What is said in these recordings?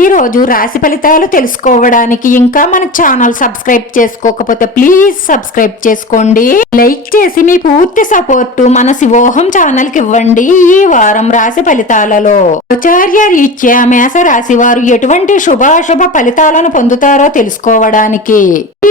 ఈ రోజు రాశి ఫలితాలు తెలుసుకోవడానికి ఇంకా మన ఛానల్ సబ్స్క్రైబ్ చేసుకోకపోతే ప్లీజ్ సబ్స్క్రైబ్ చేసుకోండి. లైక్ చేసి మీ పూర్తి సపోర్టు మన శివోహం ఛానల్కి ఇవ్వండి ఈ వారం రాశి ఫలితాలలో. ఆచార్య రీత్యా మేష రాశి వారు ఎటువంటి శుభాశుభ ఫలితాలను పొందుతారో తెలుసుకోవడానికి.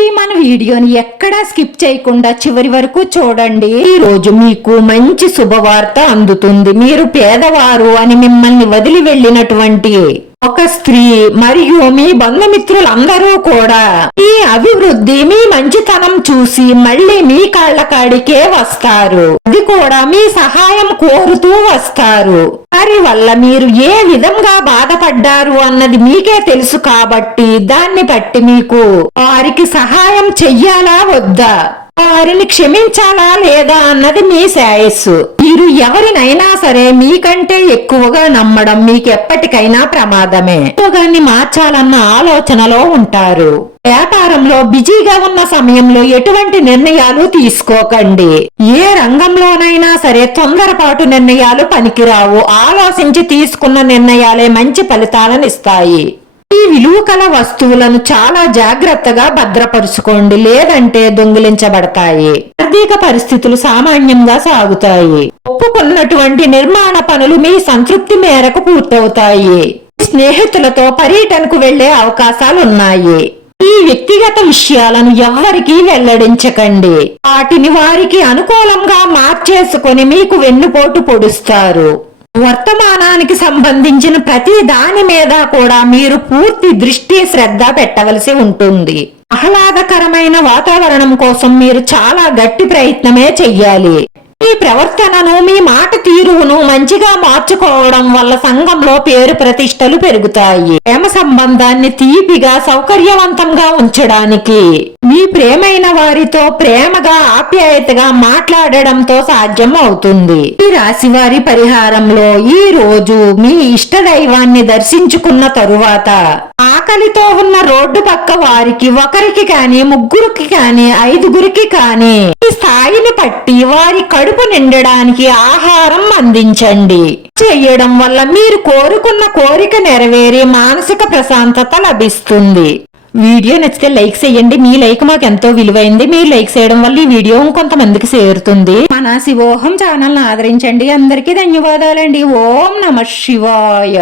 ఈ మన వీడియోని ఎక్కడా స్కిప్ చేయకుండా చివరి వరకు చూడండి. ఈ రోజు మీకు మంచి శుభవార్త అందుతుంది. మీరు పేదవారు అని మిమ్మల్ని వదిలి వెళ్ళినటువంటి ఒక స్త్రీ మరియు మీ బంధుమిత్రులందరూ కూడా మీ అభివృద్ధి మీ మంచితనం చూసి మళ్ళీ మీ కాళ్ళ కాడికే వస్తారు. అది కూడా మీ సహాయం కోరుతూ వస్తారు. వారి వల్ల మీరు ఏ విధంగా బాధపడ్డారు అన్నది మీకే తెలుసు కాబట్టి దాన్ని బట్టి మీకు వారికి సహాయం చెయ్యాలా వద్దా? వారిని క్షమించాలా లేదా అన్నది మీ శాయస్సు మీరు ఎవరినైనా సరే మీకంటే ఎక్కువగా నమ్మడం మీకు ఎప్పటికైనా ప్రమాదమే. ఉద్యోగాన్ని మార్చాలన్న ఆలోచనలో ఉంటారు. వ్యాపారంలో బిజీగా ఉన్న సమయంలో ఎటువంటి నిర్ణయాలు తీసుకోకండి. ఏ రంగంలోనైనా సరే తొందరపాటు నిర్ణయాలు పనికిరావు. ఆలోచించి తీసుకున్న నిర్ణయాలే మంచి ఫలితాలను ఇస్తాయి. ఈ విలువ కల వస్తువులను చాలా జాగ్రత్తగా భద్రపరుచుకోండి. లేదంటే దొంగిలించబడతాయి. ఆర్థిక పరిస్థితులు సామాన్యంగా సాగుతాయి. ఒప్పుకున్నటువంటి నిర్మాణ పనులు మీ సంతృప్తి మేరకు పూర్తవుతాయి. స్నేహితులతో పర్యటనకు వెళ్ళే అవకాశాలు ఉన్నాయి ఈ వ్యక్తిగత విషయాలను ఎవ్వరికీ వెల్లడించకండి. వాటిని వారికి అనుకూలంగా మార్చేసుకొని మీకు వెన్నుపోటు పొడుస్తారు. వర్తమానానికి సంబంధించిన ప్రతి దాని మీద కూడా మీరు పూర్తి దృష్టి శ్రద్ధ పెట్టవలసి ఉంటుంది. ఆహ్లాదకరమైన వాతావరణం కోసం మీరు చాలా గట్టి ప్రయత్నమే చెయ్యాలి. మీ ప్రవర్తనను మీ మాట తీరును మంచిగా మార్చుకోవడం వల్ల సంఘంలో పేరు ప్రతిష్టలు పెరుగుతాయి. ప్రేమ సంబంధాన్ని తీపిగా సౌకర్యవంతంగా ఉంచడానికి. మీ ప్రేమైన వారితో ప్రేమగా ఆప్యాయతగా మాట్లాడడంతో సాధ్యం అవుతుంది. ఈ రాశి వారి పరిహారంలో ఈ రోజు మీ ఇష్ట దైవాన్ని దర్శించుకున్న తరువాత ఆకలితో ఉన్న రోడ్డు పక్క వారికి ఒకరికి కాని ముగ్గురికి కాని ఐదుగురికి కాని ఈ స్థాయిని పట్టి వారి కడుపు నిండడానికి ఆహారం అందించండి. చేయడం వల్ల మీరు కోరుకున్న కోరిక నెరవేరి మానసిక ప్రశాంతత లభిస్తుంది. వీడియో నచ్చితే లైక్ చేయండి. మీ లైక్ మాకు ఎంతో విలువైంది. మీరు లైక్ చేయడం వల్ల ఈ వీడియో కొంతమందికి చేరుతుంది. మన శివోహం ఛానల్ ఆదరించండి. అందరికీ ధన్యవాదాలండి. ఓం నమ శివాయ.